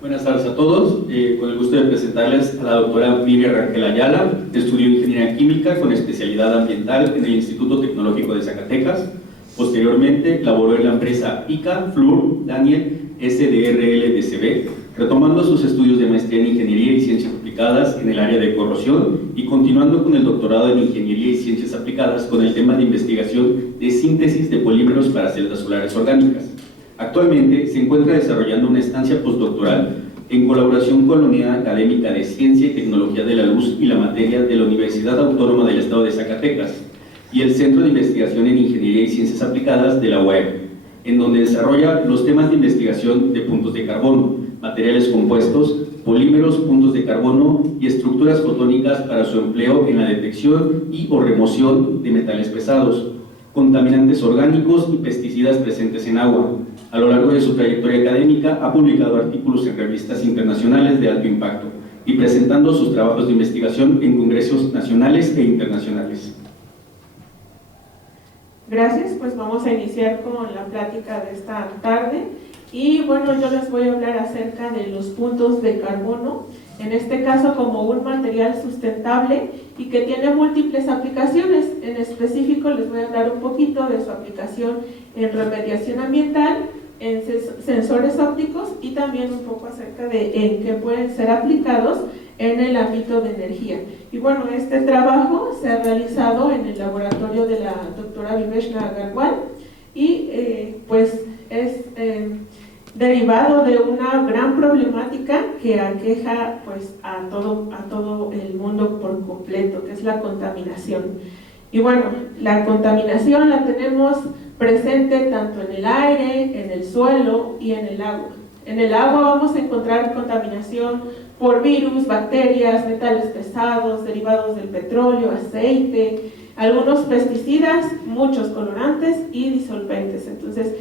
Buenas tardes a todos. Con el gusto de presentarles a la doctora Miriam Rangel Ayala, estudió Ingeniería Química con especialidad ambiental en el Instituto Tecnológico de Zacatecas. Posteriormente, laboró en la empresa ICA Fluor Daniel SDRL DCB, retomando sus estudios de maestría en Ingeniería y Ciencias Aplicadas en el área de corrosión y continuando con el doctorado en Ingeniería y Ciencias Aplicadas con el tema de investigación de síntesis de polímeros para celdas solares orgánicas. Actualmente se encuentra desarrollando una estancia postdoctoral en colaboración con la Unidad Académica de Ciencia y Tecnología de la Luz y la Materia de la Universidad Autónoma del Estado de Zacatecas y el Centro de Investigación en Ingeniería y Ciencias Aplicadas de la UAM, en donde desarrolla los temas de investigación de puntos de carbono, materiales compuestos, polímeros, puntos de carbono y estructuras fotónicas para su empleo en la detección y o remoción de metales pesados, contaminantes orgánicos y pesticidas presentes en agua. A lo largo de su trayectoria académica ha publicado artículos en revistas internacionales de alto impacto y presentando sus trabajos de investigación en congresos nacionales e internacionales. Gracias, pues vamos a iniciar con la plática de esta tarde y bueno, yo les voy a hablar acerca de los puntos de carbono, en este caso como un material sustentable y que tiene múltiples aplicaciones. En específico les voy a hablar un poquito de su aplicación en remediación ambiental, en sensores ópticos y también un poco acerca de en qué pueden ser aplicados en el ámbito de energía. Y bueno, este trabajo se ha realizado en el laboratorio de la doctora Viveshna Agarwal y pues es derivado de una gran problemática que aqueja pues a todo el mundo por completo, que es la contaminación. Y bueno, la contaminación la tenemos presente tanto en el aire, en el suelo y en el agua. En el agua vamos a encontrar contaminación por virus, bacterias, metales pesados, derivados del petróleo, aceite, algunos pesticidas, muchos colorantes y disolventes. Entonces,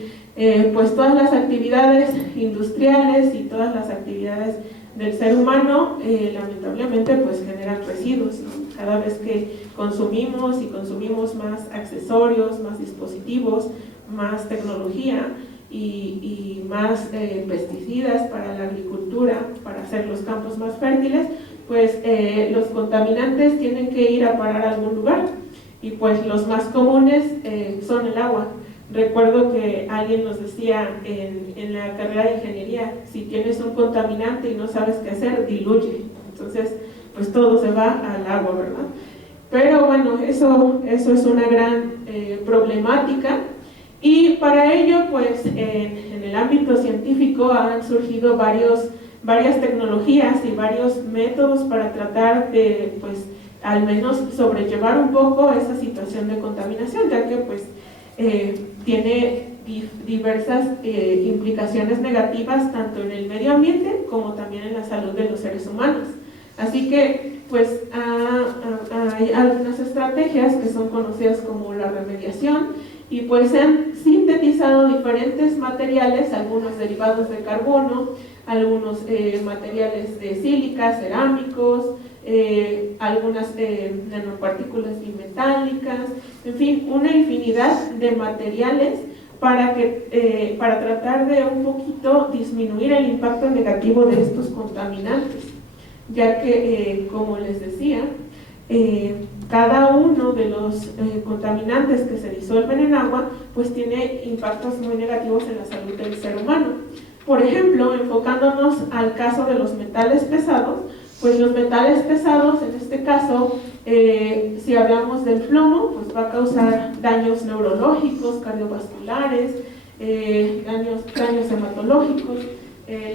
pues todas las actividades industriales y todas las actividades del ser humano, lamentablemente, pues generan residuos, ¿no? Cada vez que consumimos y consumimos más accesorios, más dispositivos, más tecnología y más pesticidas para la agricultura, para hacer los campos más fértiles, pues los contaminantes tienen que ir a parar a algún lugar y pues los más comunes son el agua. Recuerdo que alguien nos decía en la carrera de ingeniería, si tienes un contaminante y no sabes qué hacer, diluye. Entonces, pues todo se va al agua, ¿verdad? Pero bueno, eso es una gran problemática y para ello, pues en el ámbito científico han surgido varias tecnologías y varios métodos para tratar de, pues, al menos sobrellevar un poco esa situación de contaminación, ya que pues tiene diversas implicaciones negativas tanto en el medio ambiente como también en la salud de los seres humanos. Así que pues hay algunas estrategias que son conocidas como la remediación y pues se han sintetizado diferentes materiales, algunos derivados de carbono, algunos materiales de sílica, cerámicos, algunas nanopartículas bimetálicas, en fin, una infinidad de materiales para tratar de un poquito disminuir el impacto negativo de estos contaminantes, ya que como les decía, cada uno de los contaminantes que se disuelven en agua pues tiene impactos muy negativos en la salud del ser humano. Por ejemplo, enfocándonos al caso de los metales pesados, pues los metales pesados, en este caso, si hablamos del plomo, pues va a causar daños neurológicos, cardiovasculares, daños hematológicos.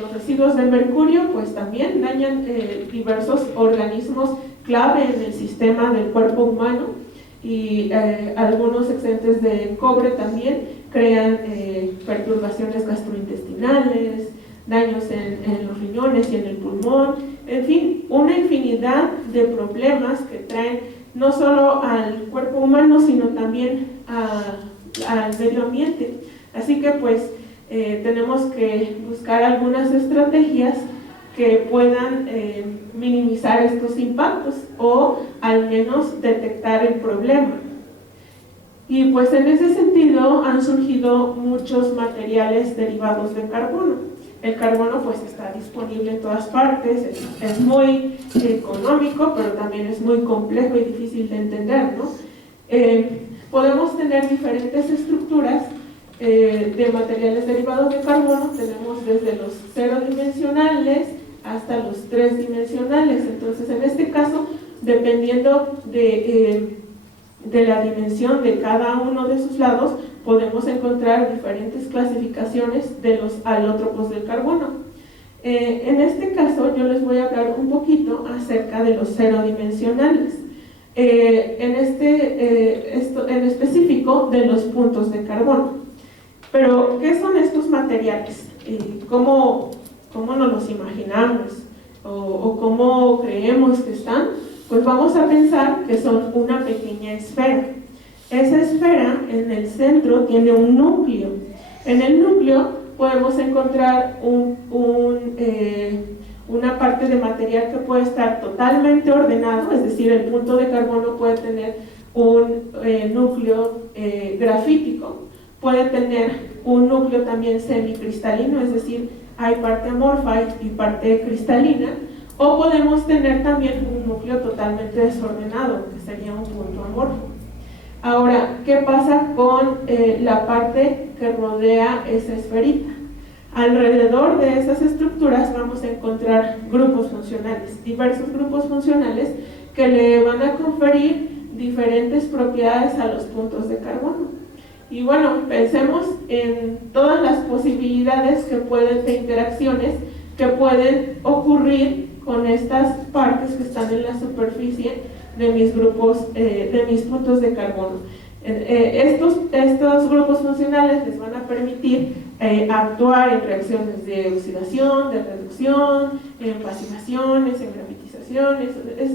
Los residuos del mercurio, pues también dañan diversos organismos clave en el sistema del cuerpo humano y algunos excedentes de cobre también crean perturbaciones gastrointestinales, daños en los riñones y en el pulmón, en fin, una infinidad de problemas que traen no solo al cuerpo humano, sino también al medio ambiente. Así que pues tenemos que buscar algunas estrategias que puedan minimizar estos impactos o al menos detectar el problema. Y pues en ese sentido han surgido muchos materiales derivados de carbono. El carbono pues está disponible en todas partes, es muy económico, pero también es muy complejo y difícil de entender, ¿no? Podemos tener diferentes estructuras de materiales derivados de carbono. Tenemos desde los 0 dimensionales hasta los 3 dimensionales. Entonces, en este caso, dependiendo de la dimensión de cada uno de sus lados, podemos encontrar diferentes clasificaciones de los alótropos del carbono. En este caso, yo les voy a hablar un poquito acerca de los 0 dimensionales. En específico de los puntos de carbono. Pero, ¿qué son estos materiales? ¿Cómo nos los imaginamos? ¿O cómo creemos que están? Pues vamos a pensar que son una pequeña esfera. Esa esfera en el centro tiene un núcleo. En el núcleo podemos encontrar una parte de material que puede estar totalmente ordenado, es decir, el punto de carbono puede tener un núcleo grafítico, puede tener un núcleo también semicristalino, es decir, hay parte amorfa y parte cristalina, o podemos tener también un núcleo totalmente desordenado, que sería un punto amorfo. Ahora, ¿qué pasa con la parte que rodea esa esferita? Alrededor de esas estructuras vamos a encontrar grupos funcionales, diversos grupos funcionales que le van a conferir diferentes propiedades a los puntos de carbono. Y bueno, pensemos en todas las posibilidades de interacciones que pueden ocurrir con estas partes que están en la superficie de mis grupos, de mis puntos de carbono. Estos grupos funcionales les van a permitir actuar en reacciones de oxidación, de reducción, en pasivaciones, en grafitizaciones,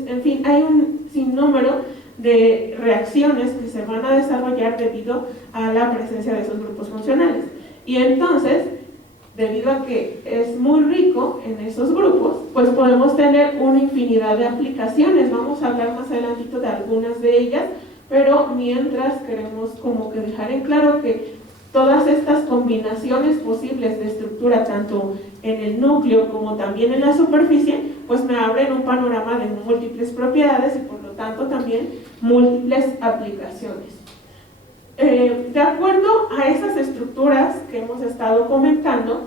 en fin, hay un sinnúmero de reacciones que se van a desarrollar debido a la presencia de esos grupos funcionales. Y entonces, debido a que es muy rico en esos grupos, pues podemos tener una infinidad de aplicaciones. Vamos a hablar más adelantito de algunas de ellas, pero mientras queremos como que dejar en claro que todas estas combinaciones posibles de estructura, tanto en el núcleo como también en la superficie, pues me abren un panorama de múltiples propiedades y por lo tanto también múltiples aplicaciones. De acuerdo a esas estructuras que hemos estado comentando,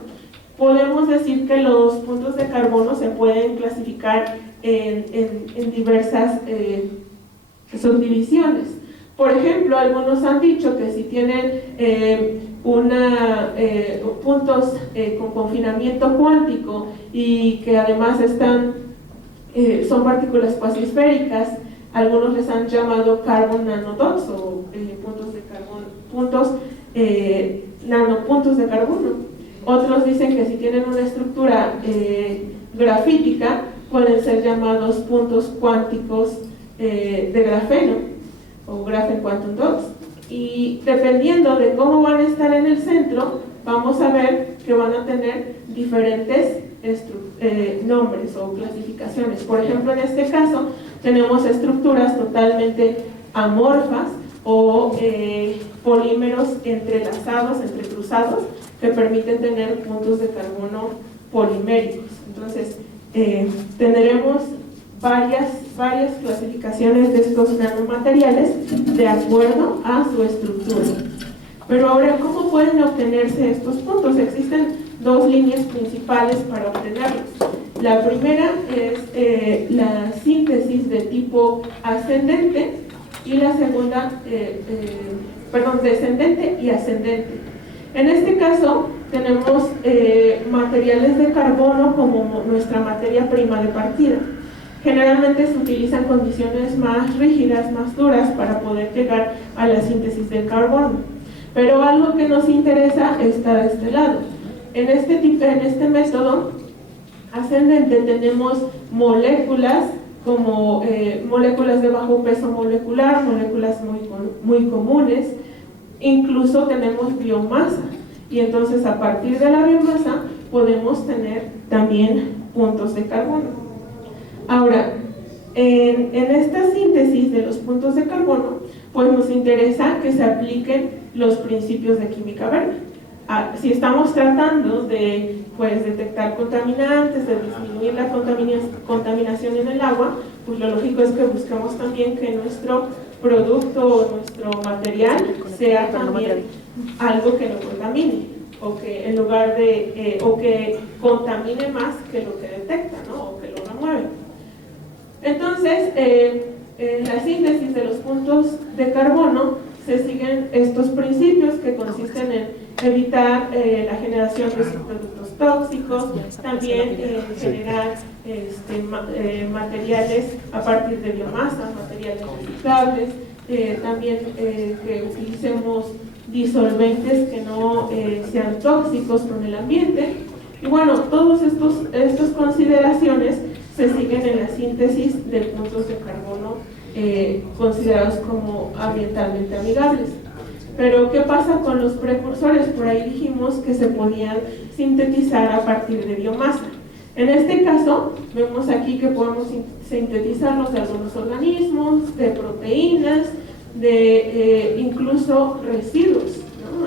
podemos decir que los puntos de carbono se pueden clasificar en diversas subdivisiones. Por ejemplo, algunos han dicho que si tienen puntos con confinamiento cuántico y que además son partículas cuasisféricas, algunos les han llamado carbon nanodots o nanopuntos de carbono. Otros dicen que si tienen una estructura grafítica pueden ser llamados puntos cuánticos de grafeno o graphen quantum dots. Y dependiendo de cómo van a estar en el centro, vamos a ver que van a tener diferentes nombres o clasificaciones. Por ejemplo, en este caso tenemos estructuras totalmente amorfas o polímeros entrelazados, entrecruzados, que permiten tener puntos de carbono poliméricos. Entonces, tendremos varias clasificaciones de estos nanomateriales de acuerdo a su estructura. Pero ahora, ¿cómo pueden obtenerse estos puntos? Existen dos líneas principales para obtenerlos. La primera es la síntesis de tipo ascendente y la segunda, descendente y ascendente. En este caso tenemos materiales de carbono como nuestra materia prima de partida. Generalmente se utilizan condiciones más rígidas, más duras para poder llegar a la síntesis del carbono. Pero algo que nos interesa está de este lado. En este método ascendente tenemos moléculas como moléculas de bajo peso molecular, moléculas muy comunes, incluso tenemos biomasa, y entonces a partir de la biomasa podemos tener también puntos de carbono. Ahora, en esta síntesis de los puntos de carbono, pues nos interesa que se apliquen los principios de química verde. Si estamos tratando de pues detectar contaminantes, de disminuir la contaminación en el agua, pues lo lógico es que buscamos también que nuestro producto o nuestro material sea también algo que no contamine, o que en lugar de, o que contamine más que lo que detecta, ¿no? O que lo remueve. Entonces, en la síntesis de los puntos de carbono se siguen estos principios que consisten en evitar la generación de subproductos tóxicos, también generar materiales a partir de biomasa, materiales reciclables, también que utilicemos disolventes que no sean tóxicos con el ambiente. Y bueno, todas estas consideraciones se siguen en la síntesis de puntos de carbono considerados como ambientalmente amigables. Pero ¿qué pasa con los precursores? Por ahí dijimos que se podían sintetizar a partir de biomasa. En este caso, vemos aquí que podemos sintetizarlos de algunos organismos, de proteínas, de incluso residuos, ¿no?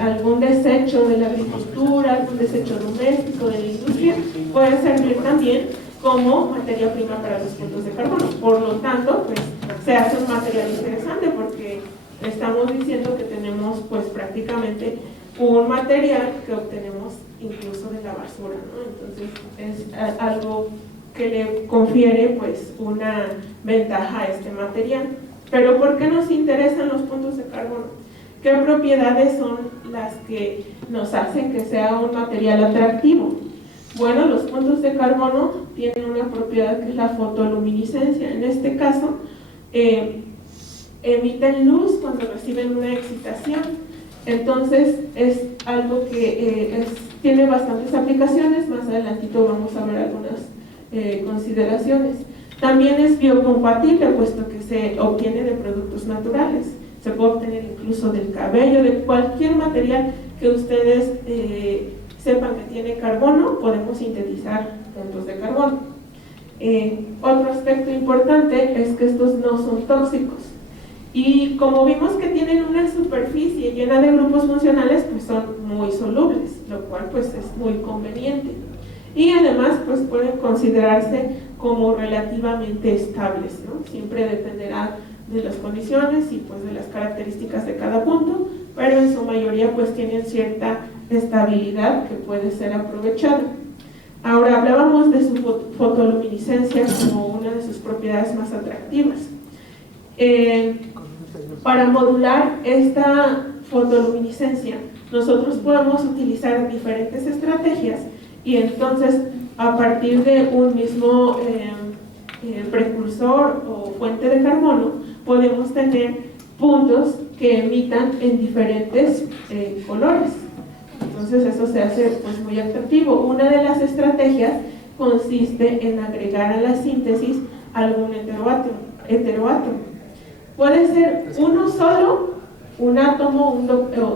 Algún desecho de la agricultura, algún desecho doméstico de la industria puede servir también como materia prima para los puntos de carbono. Por lo tanto, pues se hace un material interesante porque estamos diciendo que tenemos pues prácticamente un material que obtenemos incluso de la basura, ¿no? Entonces es algo que le confiere pues una ventaja a este material. Pero ¿por qué nos interesan los puntos de carbono? ¿Qué propiedades son las que nos hacen que sea un material atractivo? Bueno, los puntos de carbono tienen una propiedad que es la fotoluminiscencia. En este caso, emiten luz cuando reciben una excitación. Entonces, es algo que tiene bastantes aplicaciones. Más adelantito vamos a ver algunas consideraciones. También es biocompatible, puesto que se obtiene de productos naturales. Se puede obtener incluso del cabello, de cualquier material que ustedes sepan que tiene carbono, podemos sintetizar puntos de carbono. Otro aspecto importante es que estos no son tóxicos. Y como vimos que tienen una superficie llena de grupos funcionales, pues son muy solubles, lo cual pues es muy conveniente. Y además pues pueden considerarse como relativamente estables, ¿no? Siempre dependerá de las condiciones y pues de las características de cada punto, pero en su mayoría pues tienen cierta estabilidad que puede ser aprovechada. Ahora hablábamos de su fotoluminiscencia como una de sus propiedades más atractivas. Para modular esta fotoluminiscencia nosotros podemos utilizar diferentes estrategias y entonces a partir de un mismo precursor o fuente de carbono podemos tener puntos que emitan en diferentes colores. Entonces eso se hace pues muy atractivo. Una de las estrategias consiste en agregar a la síntesis algún heteroátomo. Puede ser uno solo, un átomo,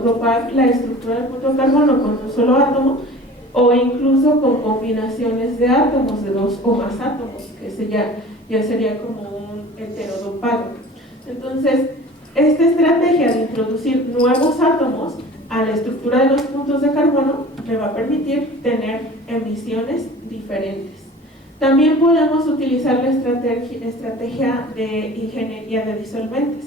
dopar la estructura del punto de carbono con un solo átomo, o incluso con combinaciones de átomos, de dos o más átomos, que ya sería como un heterodopado. Entonces, esta estrategia de introducir nuevos átomos a la estructura de los puntos de carbono me va a permitir tener emisiones diferentes. También podemos utilizar la estrategia de ingeniería de disolventes.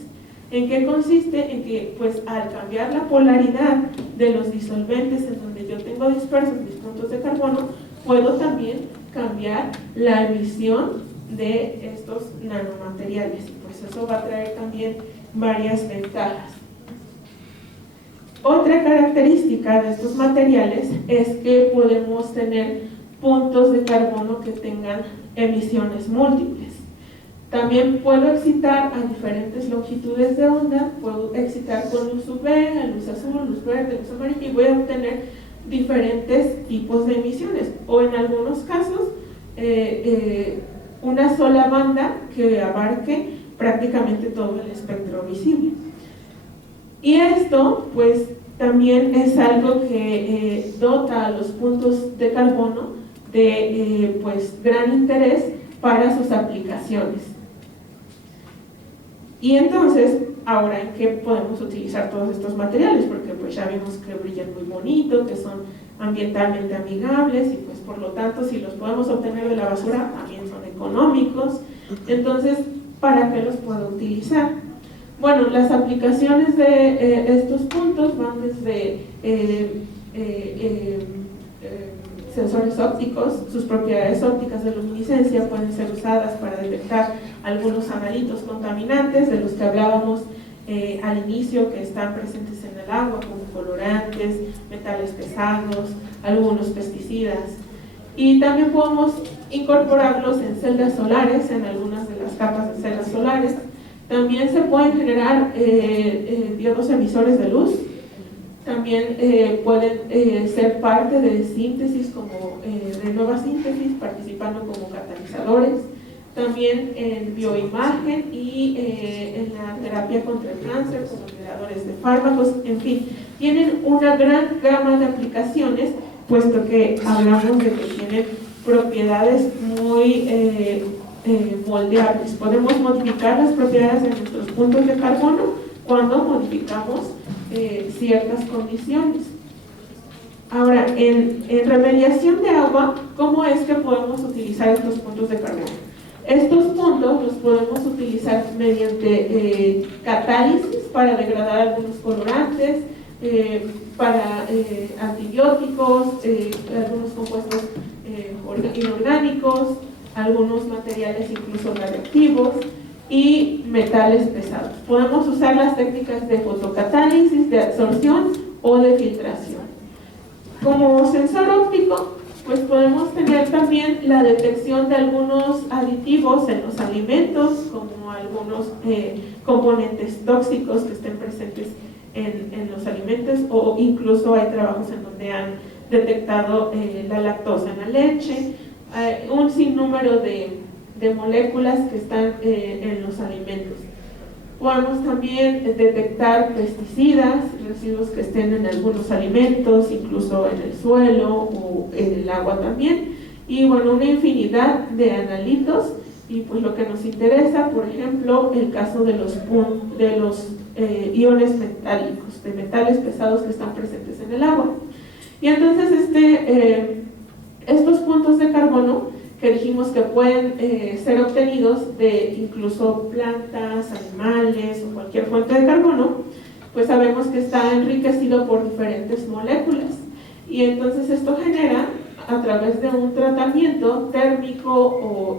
¿En qué consiste? En que pues al cambiar la polaridad de los disolventes en donde yo tengo dispersos mis puntos de carbono, puedo también cambiar la emisión de estos nanomateriales y pues eso va a traer también varias ventajas. Otra característica de estos materiales es que podemos tener puntos de carbono que tengan emisiones múltiples. También puedo excitar a diferentes longitudes de onda, puedo excitar con luz UV, luz azul, luz verde, luz amarilla y voy a obtener diferentes tipos de emisiones o en algunos casos una sola banda que abarque prácticamente todo el espectro visible. Y esto pues también es algo que dota a los puntos de carbono de pues gran interés para sus aplicaciones. Y entonces, ahora ¿en qué podemos utilizar todos estos materiales? Porque pues ya vimos que brillan muy bonito, que son ambientalmente amigables y pues por lo tanto si los podemos obtener de la basura también son económicos. Entonces, ¿para qué los puedo utilizar? Bueno, las aplicaciones de estos puntos van desde sensores ópticos. Sus propiedades ópticas de luminiscencia pueden ser usadas para detectar algunos analitos contaminantes de los que hablábamos al inicio, que están presentes en el agua, como colorantes, metales pesados, algunos pesticidas. Y también podemos incorporarlos en celdas solares, en algunas de las capas de celdas solares. También se pueden generar diodos emisores de luz. También pueden ser parte de síntesis, como de nueva síntesis, participando como catalizadores. También en bioimagen y en la terapia contra el cáncer, como generadores de fármacos. En fin, tienen una gran gama de aplicaciones, puesto que hablamos de que tienen propiedades muy moldeables. Podemos modificar las propiedades de nuestros puntos de carbono cuando modificamos ciertas condiciones. Ahora, en remediación de agua, ¿cómo es que podemos utilizar estos puntos de carbono? Estos puntos los podemos utilizar mediante catálisis para degradar algunos colorantes, para antibióticos, algunos compuestos inorgánicos, algunos materiales incluso radiactivos y metales pesados. Podemos usar las técnicas de fotocatálisis, de absorción o de filtración. Como sensor óptico, pues podemos tener también la detección de algunos aditivos en los alimentos, como algunos componentes tóxicos que estén presentes en los alimentos, o incluso hay trabajos en donde han detectado la lactosa en la leche, un sinnúmero de moléculas que están en los alimentos. Podemos también detectar pesticidas, residuos que estén en algunos alimentos, incluso en el suelo o en el agua también, y bueno, una infinidad de analitos. Y pues lo que nos interesa, por ejemplo, el caso de los iones metálicos, de metales pesados que están presentes en el agua. Y entonces estos puntos de carbono que dijimos que pueden ser obtenidos de incluso plantas, animales o cualquier fuente de carbono, pues sabemos que está enriquecido por diferentes moléculas. Y entonces esto genera, a través de un tratamiento térmico o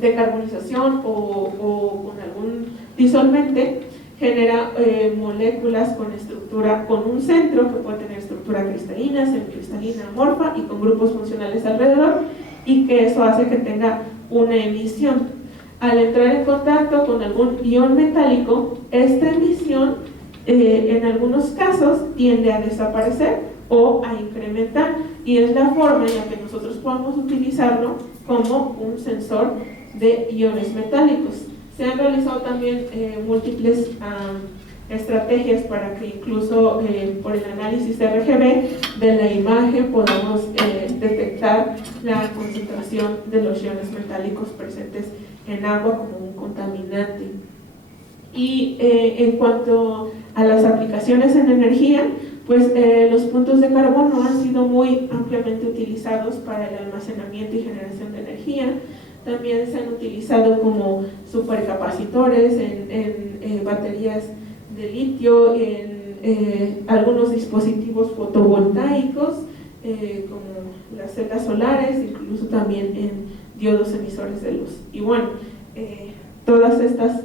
de carbonización o con algún disolvente, genera moléculas con estructura, con un centro que puede tener estructura cristalina, semicristalina, amorfa y con grupos funcionales alrededor, y que eso hace que tenga una emisión. Al entrar en contacto con algún ion metálico, esta emisión en algunos casos tiende a desaparecer o a incrementar, y es la forma en la que nosotros podemos utilizarlo como un sensor de iones metálicos. Se han realizado también múltiples estrategias para que incluso por el análisis RGB de la imagen podamos detectar la concentración de los iones metálicos presentes en agua como un contaminante. Y en cuanto a las aplicaciones en energía, pues los puntos de carbono han sido muy ampliamente utilizados para el almacenamiento y generación de energía. También se han utilizado como supercapacitores en baterías de litio, en algunos dispositivos fotovoltaicos, como las celdas solares, incluso también en diodos emisores de luz. Y bueno, todas estas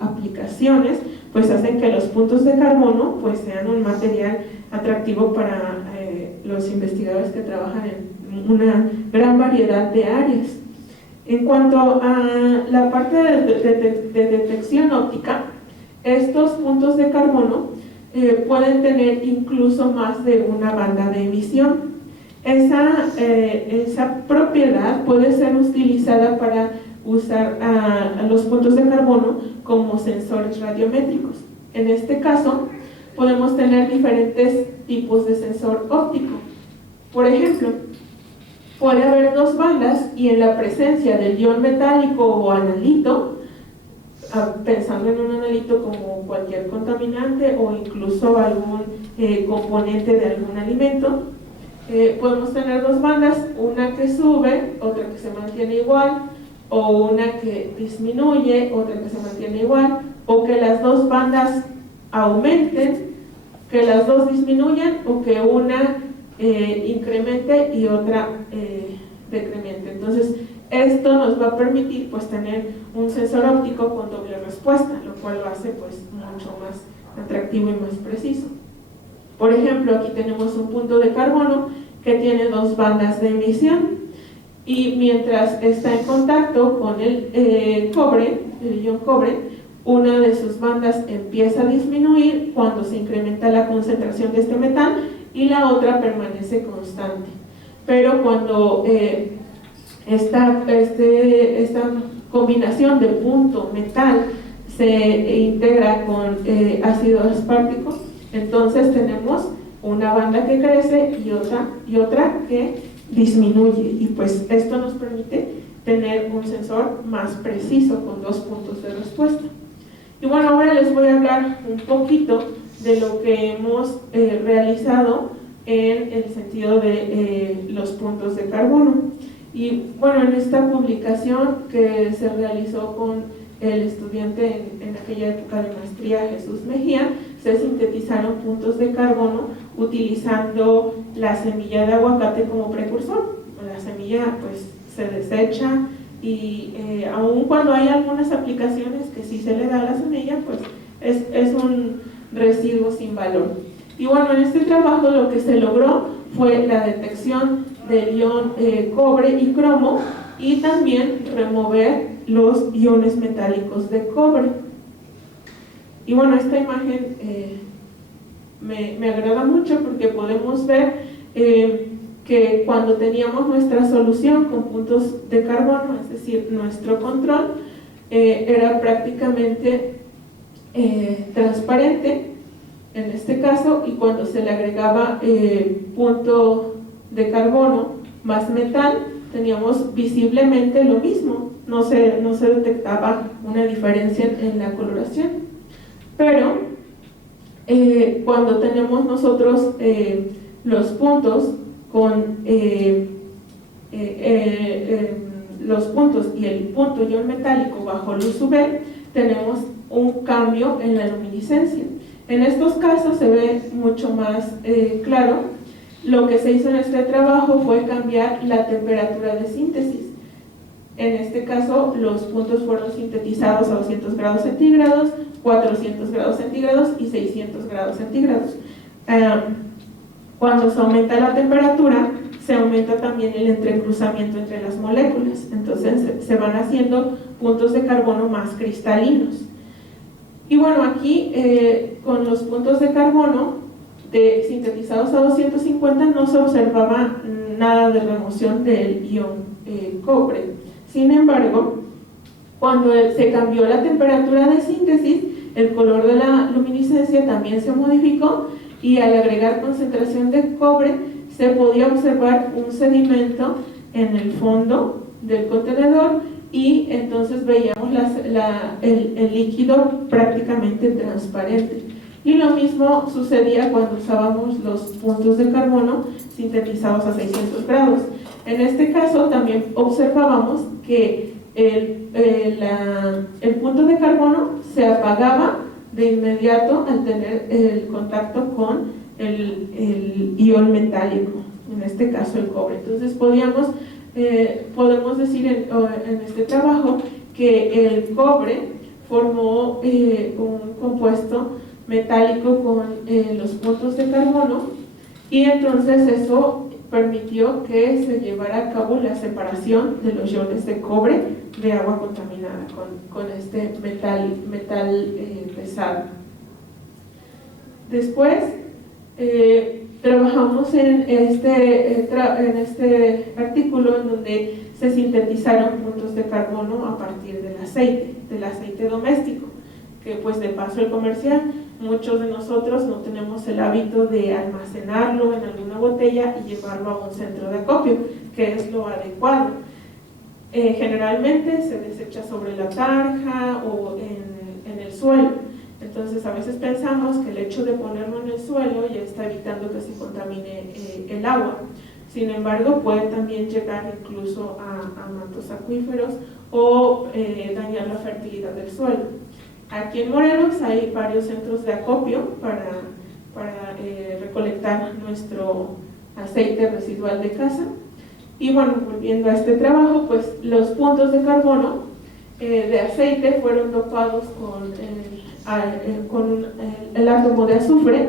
aplicaciones pues hacen que los puntos de carbono pues sean un material atractivo para los investigadores que trabajan en una gran variedad de áreas. En cuanto a la parte de detección óptica, estos puntos de carbono pueden tener incluso más de una banda de emisión. Esa propiedad puede ser utilizada para usar a los puntos de carbono como sensores radiométricos. En este caso, podemos tener diferentes tipos de sensor óptico. Por ejemplo, puede haber dos bandas y en la presencia del ion metálico o analito, pensando en un analito como cualquier contaminante o incluso algún componente de algún alimento, podemos tener dos bandas, una que sube, otra que se mantiene igual, o una que disminuye, otra que se mantiene igual, o que las dos bandas aumenten, que las dos disminuyan, o que una incremente y otra decremente. Entonces, esto nos va a permitir pues tener un sensor óptico con doble respuesta, lo cual lo hace pues mucho más atractivo y más preciso. Por ejemplo, aquí tenemos un punto de carbono que tiene dos bandas de emisión, y mientras está en contacto con el cobre, el ion cobre, una de sus bandas empieza a disminuir cuando se incrementa la concentración de este metal y la otra permanece constante. Pero cuando esta combinación de punto metal se integra con ácido aspartico, entonces tenemos una banda que crece y otra que disminuye, y pues esto nos permite tener un sensor más preciso con dos puntos de respuesta. Y bueno, ahora les voy a hablar un poquito de lo que hemos realizado en el sentido de los puntos de carbono. Y bueno, en esta publicación que se realizó con el estudiante en aquella época de maestría, Jesús Mejía, se sintetizaron puntos de carbono utilizando la semilla de aguacate como precursor. La semilla pues se desecha y aun cuando hay algunas aplicaciones que sí se le da a la semilla, pues es un residuo sin valor. Y bueno, en este trabajo lo que se logró fue la detección del ion cobre y cromo, y también remover los iones metálicos de cobre. Y bueno, esta imagen me agrada mucho porque podemos ver que cuando teníamos nuestra solución con puntos de carbono, es decir, nuestro control, era prácticamente transparente en este caso, y cuando se le agregaba punto de carbono más metal, teníamos visiblemente lo mismo, no se detectaba una diferencia en la coloración. Pero cuando tenemos nosotros los puntos con los puntos y el punto ion metálico bajo luz UV, tenemos un cambio en la luminiscencia. En estos casos se ve mucho más claro. Lo que se hizo en este trabajo fue cambiar la temperatura de síntesis. En este caso, los puntos fueron sintetizados a 200 grados centígrados, 400 grados centígrados y 600 grados centígrados. Cuando se aumenta la temperatura, se aumenta también el entrecruzamiento entre las moléculas. Entonces, se van haciendo puntos de carbono más cristalinos. Y bueno, aquí con los puntos de carbono sintetizados a 250 no se observaba nada de remoción del ion cobre. Sin embargo, cuando se cambió la temperatura de síntesis, el color de la luminiscencia también se modificó, y al agregar concentración de cobre se podía observar un sedimento en el fondo del contenedor, y entonces veíamos el líquido prácticamente transparente. Y lo mismo sucedía cuando usábamos los puntos de carbono sintetizados a 600 grados. En este caso también observábamos que el punto de carbono se apagaba de inmediato al tener el contacto con el ion metálico, en este caso el cobre. Entonces podemos decir en este trabajo que el cobre formó un compuesto metálico con los puntos de carbono, y entonces eso permitió que se llevara a cabo la separación de los iones de cobre de agua contaminada con este metal pesado. Después trabajamos en este artículo en donde se sintetizaron puntos de carbono a partir del aceite doméstico, que pues de paso el comercial. Muchos de nosotros no tenemos el hábito de almacenarlo en alguna botella y llevarlo a un centro de acopio, que es lo adecuado. Generalmente se desecha sobre la tarja o en el suelo. Entonces a veces pensamos que el hecho de ponerlo en el suelo ya está evitando que se contamine el agua. Sin embargo, puede también llegar incluso a mantos acuíferos o dañar la fertilidad del suelo. Aquí en Morelos hay varios centros de acopio para recolectar nuestro aceite residual de caza. Y bueno, volviendo a este trabajo, pues los puntos de carbono de aceite fueron dopados con el átomo de azufre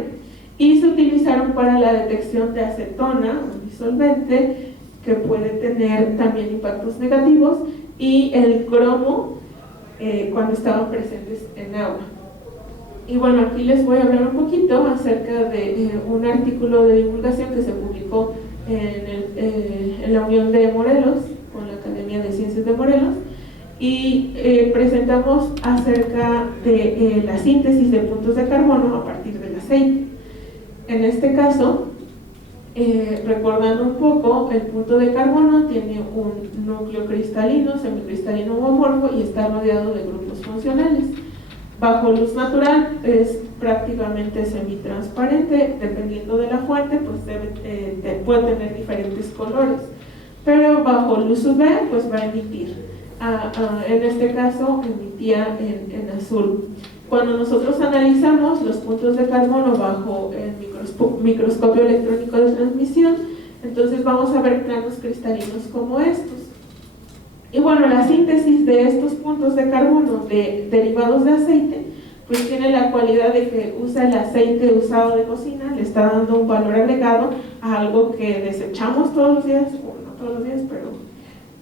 y se utilizaron para la detección de acetona, un disolvente que puede tener también impactos negativos, y el cromo cuando estaban presentes en agua. Y bueno, aquí les voy a hablar un poquito acerca de un artículo de divulgación que se publicó en la Unión de Morelos, con la Academia de Ciencias de Morelos, y presentamos acerca de la síntesis de puntos de carbono a partir del aceite. En este caso, recordando un poco, el punto de carbono tiene un núcleo cristalino, semicristalino o amorfo y está rodeado de grupos funcionales. Bajo luz natural es prácticamente semitransparente, dependiendo de la fuente, pues puede tener diferentes colores, pero bajo luz UV pues va a emitir. En este caso emitía en azul. Cuando nosotros analizamos los puntos de carbono bajo el microscopio electrónico de transmisión, entonces vamos a ver planos cristalinos como estos. Y bueno, la síntesis de estos puntos de carbono de derivados de aceite, pues tiene la cualidad de que usa el aceite usado de cocina, le está dando un valor agregado a algo que desechamos todos los días, o no todos los días, pero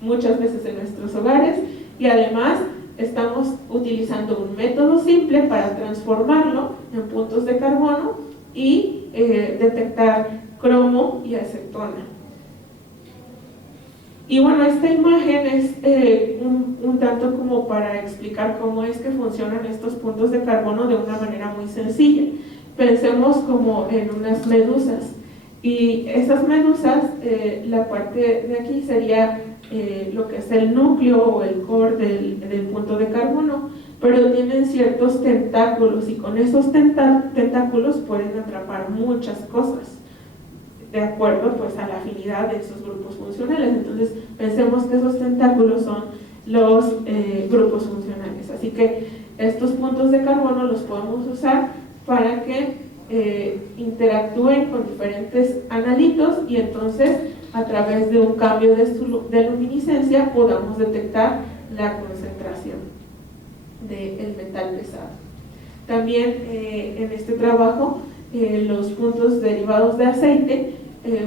muchas veces en nuestros hogares, y además estamos utilizando un método simple para transformarlo en puntos de carbono y detectar cromo y acetona. Y bueno, esta imagen es un tanto como para explicar cómo es que funcionan estos puntos de carbono de una manera muy sencilla. Pensemos como en unas medusas, y esas medusas, la parte de aquí sería lo que es el núcleo o el core del punto de carbono, pero tienen ciertos tentáculos, y con esos tentáculos pueden atrapar muchas cosas de acuerdo pues a la afinidad de esos grupos funcionales. Entonces pensemos que esos tentáculos son los grupos funcionales, así que estos puntos de carbono los podemos usar para que interactúen con diferentes analitos, y entonces a través de un cambio de luminiscencia podamos detectar la concentración del metal pesado. También en este trabajo los puntos derivados de aceite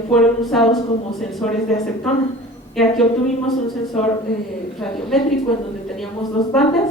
fueron usados como sensores de acetona. Y aquí obtuvimos un sensor radiométrico en donde teníamos dos bandas.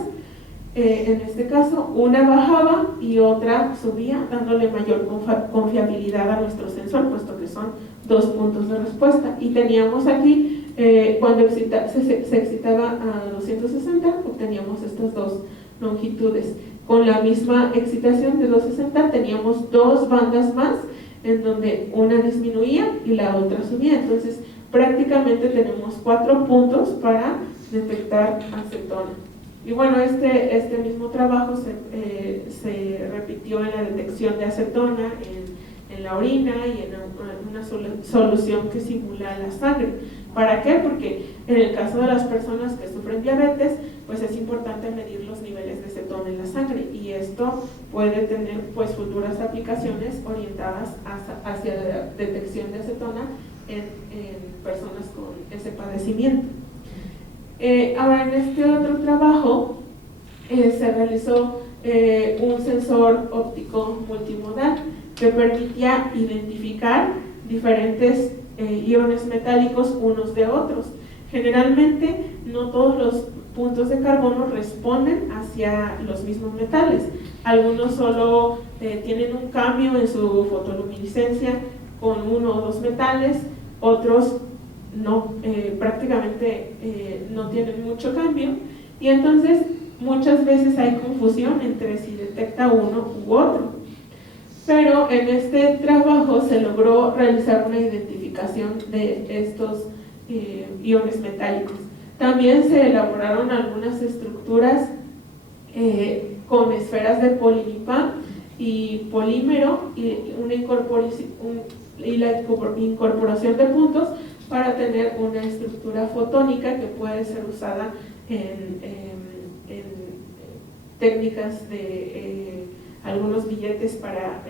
En este caso, una bajaba y otra subía, dándole mayor confiabilidad a nuestro sensor, puesto que son dos puntos de respuesta. Y teníamos aquí, cuando se excitaba a 260, obteníamos estas dos longitudes. Con la misma excitación de 260 teníamos dos bandas más, en donde una disminuía y la otra subía. Entonces prácticamente tenemos 4 puntos para detectar acetona. Y bueno, este mismo trabajo se repitió en la detección de acetona en la orina y en una solución que simula la sangre. ¿Para qué? Porque en el caso de las personas que sufren diabetes, pues es importante medir los niveles de acetona en la sangre, y esto puede tener pues futuras aplicaciones orientadas hacia la detección de acetona en personas con ese padecimiento. Ahora, en este otro trabajo se realizó un sensor óptico multimodal que permitía identificar diferentes iones metálicos unos de otros. Generalmente no todos los puntos de carbono responden hacia los mismos metales. Algunos solo tienen un cambio en su fotoluminiscencia con uno o dos metales, otros no, prácticamente no tienen mucho cambio, y entonces muchas veces hay confusión entre si detecta uno u otro. Pero en este trabajo se logró realizar una identificación de estos iones metálicos. También se elaboraron algunas estructuras con esferas de polipam y polímero y la incorporación de puntos para tener una estructura fotónica que puede ser usada en técnicas de algunos billetes para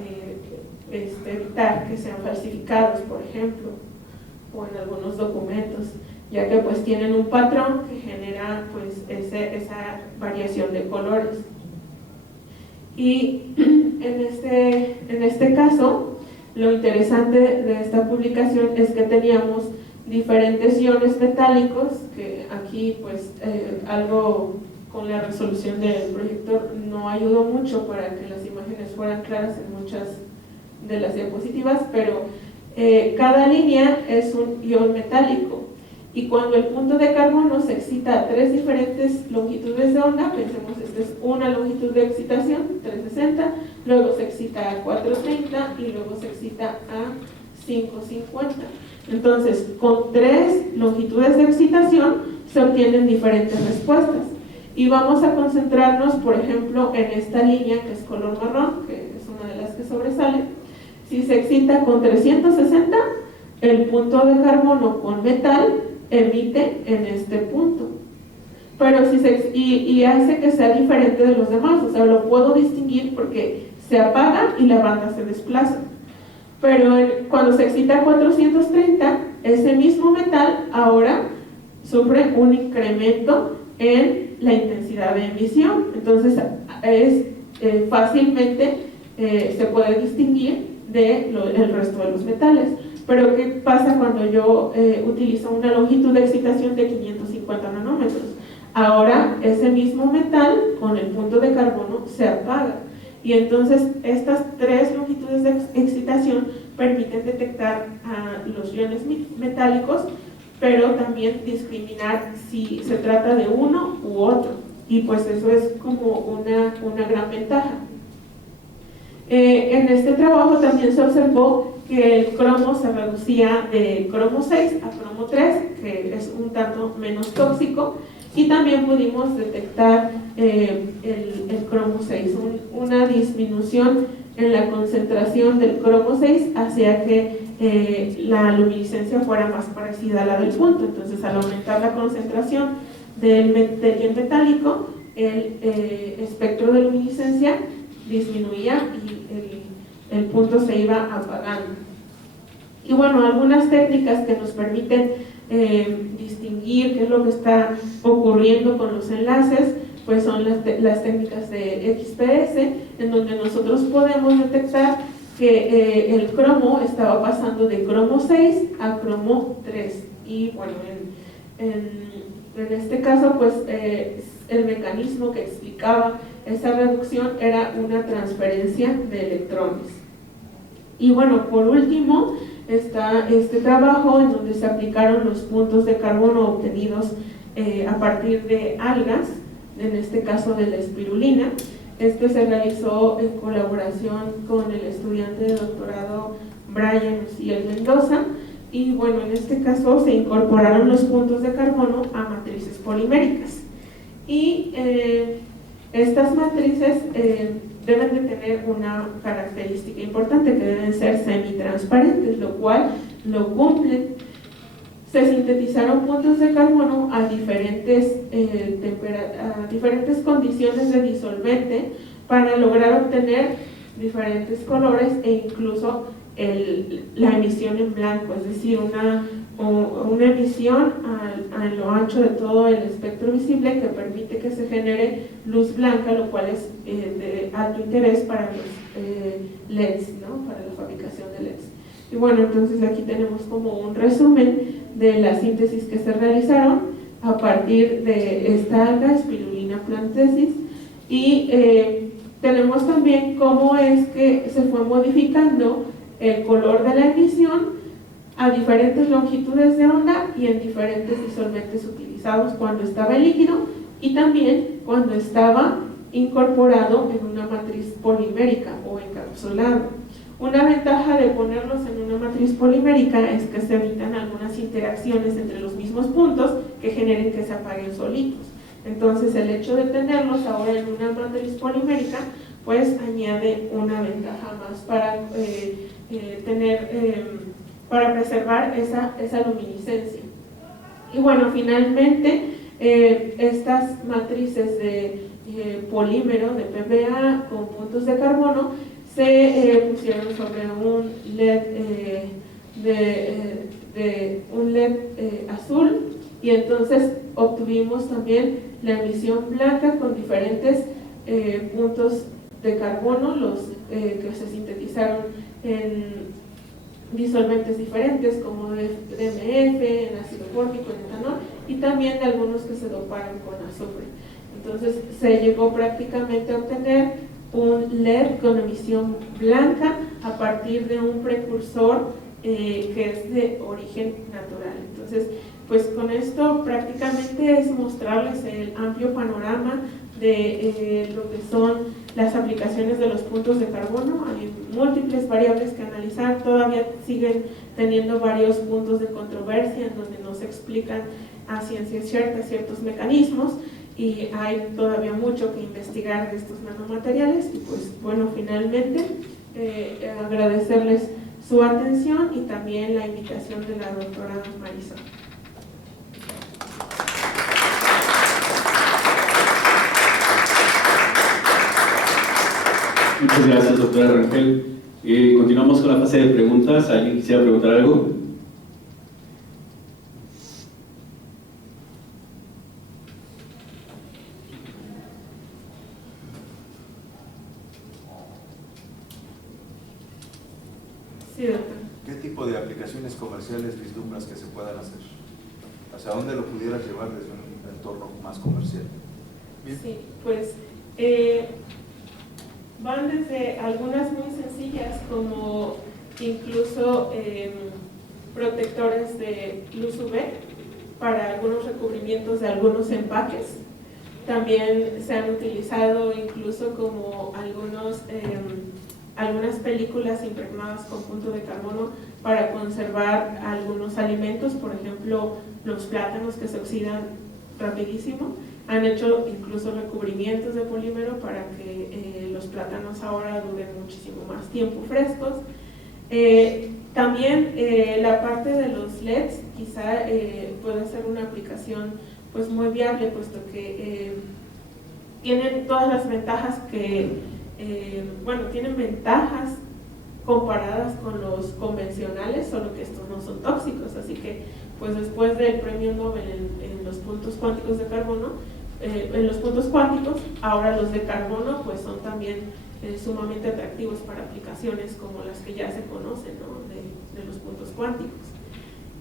evitar que sean falsificados, por ejemplo, o en algunos documentos, ya que pues tienen un patrón que genera pues esa variación de colores. Y en este caso, lo interesante de esta publicación es que teníamos diferentes iones metálicos, que aquí pues algo con la resolución del proyector no ayudó mucho para que las imágenes fueran claras en muchas de las diapositivas, pero cada línea es un ion metálico, y cuando el punto de carbono se excita a 3 diferentes longitudes de onda, pensemos, esta es una longitud de excitación, 360, luego se excita a 430 y luego se excita a 550. Entonces, con 3 longitudes de excitación se obtienen diferentes respuestas. Y vamos a concentrarnos, por ejemplo, en esta línea que es color marrón, que es una de las que sobresale. Si se excita con 360, el punto de carbono con metal emite en este punto. Pero y hace que sea diferente de los demás, o sea, lo puedo distinguir porque se apaga y la banda se desplaza. Pero cuando se excita a 430, ese mismo metal ahora sufre un incremento en la intensidad de emisión. Entonces fácilmente se puede distinguir del resto de los metales. Pero ¿qué pasa cuando yo utilizo una longitud de excitación de 550 nanómetros? Ahora ese mismo metal con el punto de carbono se apaga, y entonces estas 3 longitudes de excitación permiten detectar los iones metálicos, pero también discriminar si se trata de uno u otro, y pues eso es como una gran ventaja. En este trabajo también se observó que el cromo se reducía de cromo 6 a cromo 3, que es un tanto menos tóxico, y también pudimos detectar el cromo 6, una disminución en la concentración del cromo 6 hacia que la luminiscencia fuera más parecida a la del punto. Entonces, al aumentar la concentración del ion metálico, el espectro de luminiscencia disminuía y el punto se iba apagando. Y bueno, algunas técnicas que nos permiten distinguir qué es lo que está ocurriendo con los enlaces, pues son las técnicas de XPS, en donde nosotros podemos detectar que el cromo estaba pasando de cromo 6 a cromo 3. Y bueno, en este caso, pues el mecanismo que explicaba esta reducción era una transferencia de electrones. Y bueno, por último está este trabajo en donde se aplicaron los puntos de carbono obtenidos a partir de algas, en este caso de la espirulina. Este se realizó en colaboración con el estudiante de doctorado Brian Uciel Mendoza, y bueno, en este caso se incorporaron los puntos de carbono a matrices poliméricas, y estas matrices deben de tener una característica importante, que deben ser semitransparentes, lo cual lo cumplen. Se sintetizaron puntos de carbono a diferentes condiciones de disolvente para lograr obtener diferentes colores e incluso la emisión en blanco, es decir, una emisión a lo ancho de todo el espectro visible que permite que se genere luz blanca, lo cual es de alto interés para los LEDs, ¿no? Para la fabricación de LEDs. Y bueno, entonces aquí tenemos como un resumen de la síntesis que se realizaron a partir de esta alga, Spirulina plantensis, y tenemos también cómo es que se fue modificando el color de la emisión a diferentes longitudes de onda y en diferentes disolventes utilizados cuando estaba en líquido y también cuando estaba incorporado en una matriz polimérica o encapsulado. Una ventaja de ponerlos en una matriz polimérica es que se evitan algunas interacciones entre los mismos puntos que generen que se apaguen solitos. Entonces el hecho de tenerlos ahora en una matriz polimérica pues añade una ventaja más para para preservar esa luminiscencia. Y bueno, finalmente estas matrices de polímero de PBA con puntos de carbono se pusieron sobre un LED azul, y entonces obtuvimos también la emisión blanca con diferentes puntos de carbono, los que se sintetizaron en disolventes diferentes como DMF, en ácido fórmico, en etanol, y también de algunos que se doparon con azufre. Entonces se llegó prácticamente a obtener un LED con emisión blanca a partir de un precursor que es de origen natural. Entonces, pues con esto prácticamente es mostrarles el amplio panorama de lo que son las aplicaciones de los puntos de carbono. Hay múltiples variables que analizar, todavía siguen teniendo varios puntos de controversia en donde no se explican a ciencia cierta ciertos mecanismos, y hay todavía mucho que investigar de estos nanomateriales. Y pues bueno, finalmente agradecerles su atención y también la invitación de la doctora Marisol. Muchas gracias, doctora Rangel. Continuamos con la fase de preguntas. ¿Alguien quisiera preguntar algo? Sí, doctor. ¿Qué tipo de aplicaciones comerciales vislumbras que se puedan hacer? ¿Hacia dónde lo pudieras llevar desde un entorno más comercial? Bien. Sí, pues van desde algunas muy sencillas, como incluso protectores de luz UV para algunos recubrimientos de algunos empaques. También se han utilizado incluso como algunas películas impregnadas con punto de carbono para conservar algunos alimentos, por ejemplo los plátanos que se oxidan rapidísimo. Han hecho incluso recubrimientos de polímero para que los plátanos ahora duren muchísimo más tiempo frescos. También la parte de los LEDs quizá puede ser una aplicación pues muy viable, puesto que tienen todas las ventajas tienen ventajas comparadas con los convencionales, solo que estos no son tóxicos. Así que pues después del premio Nobel en los puntos cuánticos de carbono, en los puntos cuánticos, ahora los de carbono pues son también sumamente atractivos para aplicaciones como las que ya se conocen, ¿no? de los puntos cuánticos.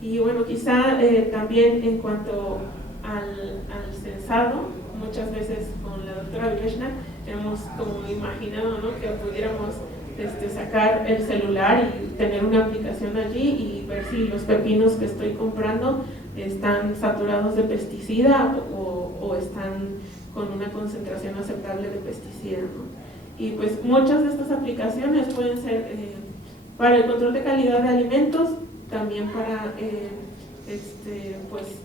Y bueno, quizá también en cuanto al sensado, muchas veces con la doctora Viveshna hemos como imaginado, ¿no? que pudiéramos sacar el celular y tener una aplicación allí y ver si los pepinos que estoy comprando están saturados de pesticida o están con una concentración aceptable de pesticida, ¿no? Y pues muchas de estas aplicaciones pueden ser para el control de calidad de alimentos, también para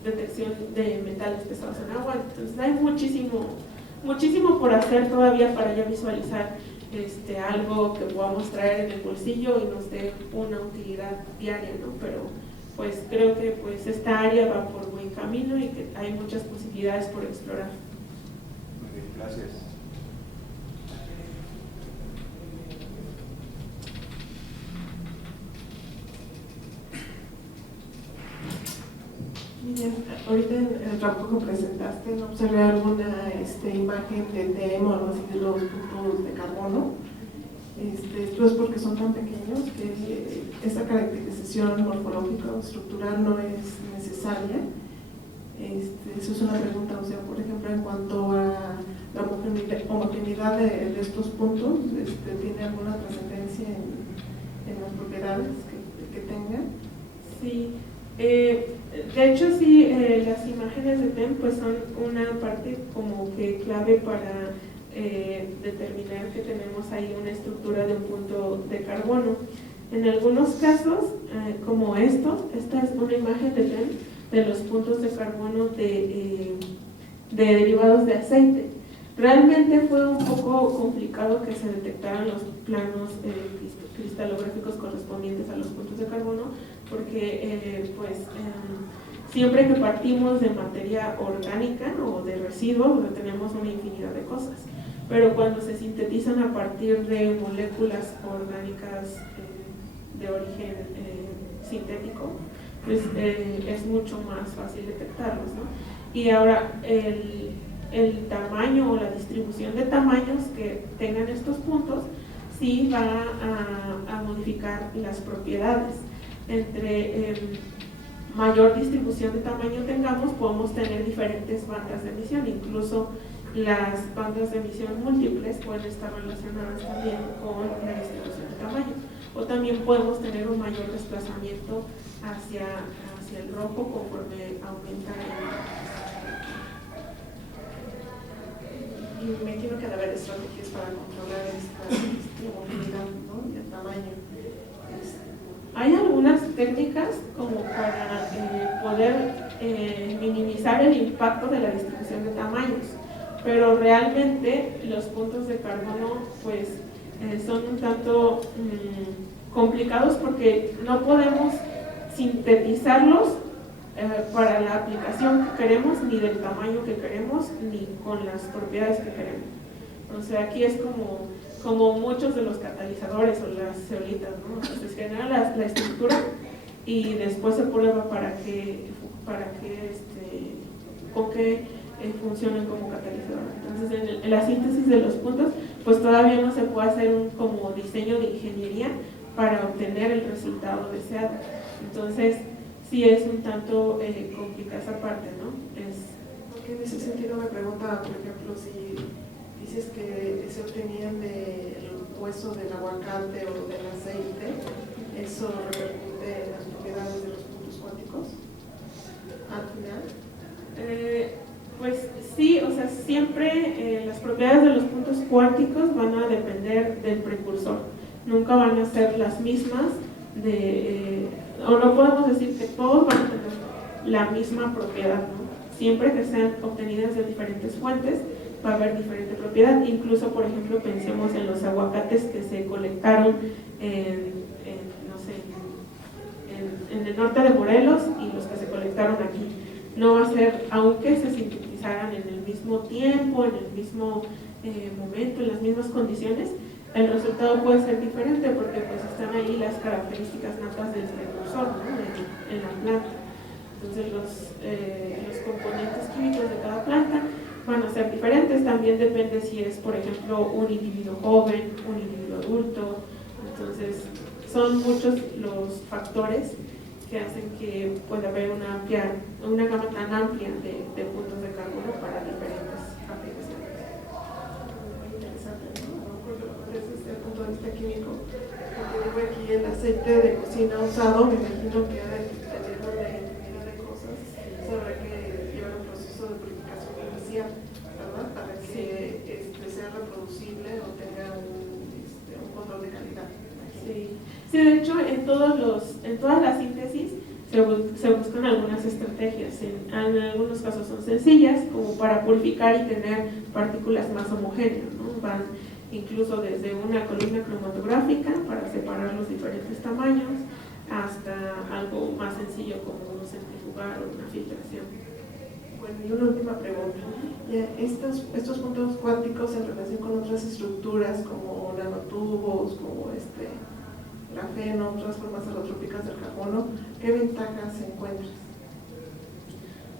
detección de metales pesados en agua. Entonces hay muchísimo por hacer todavía para ya visualizar algo que podamos traer en el bolsillo y nos dé una utilidad diaria, ¿no? Pero pues creo que pues esta área va por buen camino y que hay muchas posibilidades por explorar. Muy bien, gracias. Bien, ahorita en el trabajo que presentaste, ¿no observé alguna imagen de TEM o algo así de los puntos de carbono? Esto es porque son tan pequeños que esta caracterización morfológica o estructural no es necesaria. Eso es una pregunta, o sea, por ejemplo, en cuanto a la homogeneidad de estos puntos, ¿tiene alguna trascendencia en las propiedades que tengan? Sí. De hecho, sí, las imágenes de TEM pues son una parte como que clave para determinar que tenemos ahí una estructura de un punto de carbono. En algunos casos, como esta es una imagen de TEM de los puntos de carbono de de derivados de aceite. Realmente fue un poco complicado que se detectaran los planos cristalográficos correspondientes a los puntos de carbono, porque siempre que partimos de materia orgánica o de residuos, tenemos una infinidad de cosas, pero cuando se sintetizan a partir de moléculas orgánicas de origen sintético, pues es mucho más fácil detectarlos, ¿no? Y ahora el tamaño o la distribución de tamaños que tengan estos puntos sí va a modificar las propiedades. Entre mayor distribución de tamaño tengamos, podemos tener diferentes bandas de emisión. Incluso las bandas de emisión múltiples pueden estar relacionadas también con la distribución de tamaño. O también podemos tener un mayor desplazamiento hacia el rojo conforme aumenta Y me imagino que debe haber estrategias para controlar esta movilidad, ¿no? Y el tamaño. Hay algunas técnicas como para poder minimizar el impacto de la distribución de tamaños, pero realmente los puntos de carbono pues son un tanto complicados porque no podemos sintetizarlos para la aplicación que queremos, ni del tamaño que queremos, ni con las propiedades que queremos. O sea, aquí es como muchos de los catalizadores o las zeolitas, ¿no? Entonces se genera la estructura y después se prueba para que con qué funcionan como catalizador. Entonces en la síntesis de los puntos pues todavía no se puede hacer un como diseño de ingeniería para obtener el resultado deseado. Entonces sí es un tanto complicada esa parte, ¿no? Porque en ese sentido me pregunta, por ejemplo, si dices que se obtenían del hueso del aguacate o del aceite, ¿eso repercute en las propiedades de los puntos cuánticos al final? Pues sí, o sea, siempre las propiedades de los puntos cuánticos van a depender del precursor, nunca van a ser las mismas o no podemos decir que todos van a tener la misma propiedad, ¿no? Siempre que sean obtenidas de diferentes fuentes va a haber diferente propiedad. Incluso, por ejemplo, pensemos en los aguacates que se colectaron en el norte de Morelos y los que se colectaron aquí. No va a ser, aunque se sintetizaran en el mismo tiempo, en el mismo momento, en las mismas condiciones, el resultado puede ser diferente porque pues están ahí las características natas del precursor, ¿no? en la planta. Entonces los componentes químicos de cada planta van a ser diferentes. También depende si es, por ejemplo, un individuo joven, un individuo adulto. Entonces son muchos los factores que hacen que pueda haber una gama tan amplia de puntos de carbono para diferentes aplicaciones. Muy interesante, ¿no? Desde el punto de vista químico, porque digo aquí el aceite de cocina usado, me imagino que ha de tener una infinidad de cosas sobre que llevar un proceso de purificación inicial, ¿verdad? Para que sea reproducible o tenga un control de calidad. Sí, de hecho en todas las síntesis se buscan algunas estrategias. En algunos casos son sencillas, como para purificar y tener partículas más homogéneas, ¿no? Van incluso desde una columna cromatográfica para separar los diferentes tamaños hasta algo más sencillo como un centrifugar o una filtración. Bueno, y una última pregunta. Estos puntos cuánticos en relación con otras estructuras como nanotubos, como grafeno, otras formas alotrópicas del carbono, ¿qué ventajas encuentras?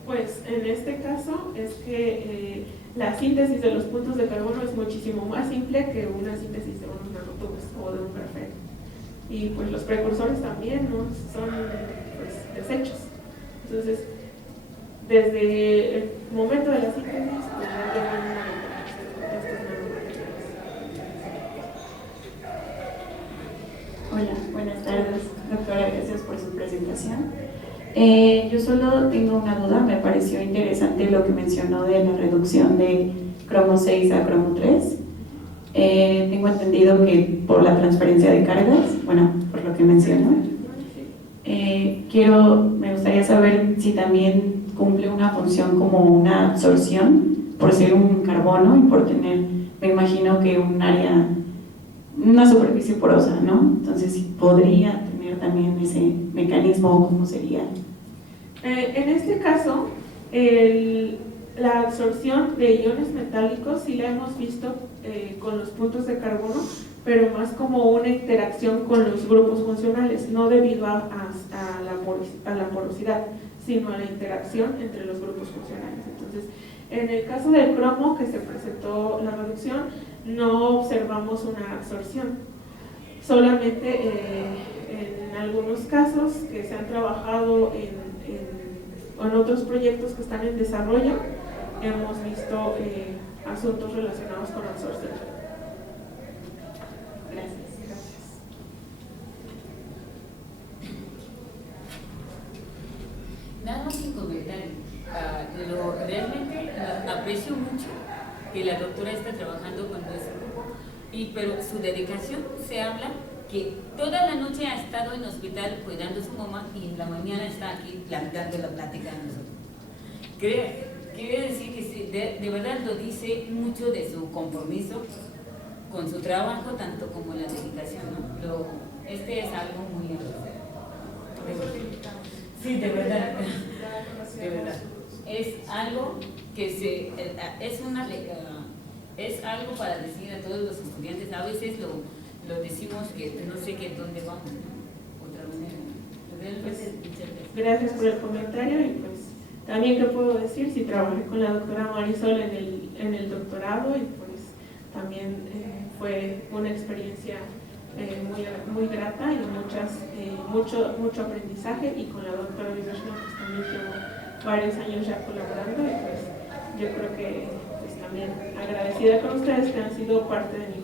Pues en este caso es que la síntesis de los puntos de carbono es muchísimo más simple que una síntesis de unos nanotubos o de un grafeno. Y pues los precursores también, ¿no? Son pues, desechos. Entonces, desde el momento de la síntesis, pues ya llevan una ventaja estos nanomateriales. Hola, buenas tardes, doctora, gracias por su presentación. Yo solo tengo una duda, me pareció interesante lo que mencionó de la reducción de cromo 6 a cromo 3. Tengo entendido que por la transferencia de cargas, bueno, por lo que mencionó. Me gustaría saber si también cumple una función como una absorción, por ser un carbono y por tener, me imagino que un área, una superficie porosa, ¿no? Entonces, si podría tener también ese mecanismo, ¿cómo sería? En este caso, la absorción de iones metálicos sí la hemos visto con los puntos de carbono, pero más como una interacción con los grupos funcionales, no debido a la porosidad, sino a la interacción entre los grupos funcionales. Entonces, en el caso del cromo que se presentó la reducción, no observamos una absorción, solamente en algunos casos que se han trabajado en otros proyectos que están en desarrollo, hemos visto asuntos relacionados con absorción. Gracias. Nada más un comentario. Realmente aprecio mucho que la doctora esté trabajando con nuestro grupo, pero su dedicación se habla que toda la noche ha estado en hospital cuidando a su mamá y en la mañana está aquí dando la plática a nosotros. Quiere decir que de verdad lo dice mucho de su compromiso con su trabajo, tanto como la dedicación, ¿no? Este es algo muy agradable. Sí, de verdad. De verdad. Es algo que es algo para decir a todos los estudiantes. A veces lo decimos que no sé qué dónde vamos, ¿no? Otra manera. Pues, gracias por el comentario y pues también qué puedo decir, si trabajé con la doctora Marisol en el doctorado y pues también fue una experiencia muy grata y mucho aprendizaje, y con la doctora Viveshna pues también llevo varios años ya colaborando y pues yo creo que pues también agradecida con ustedes que han sido parte de mi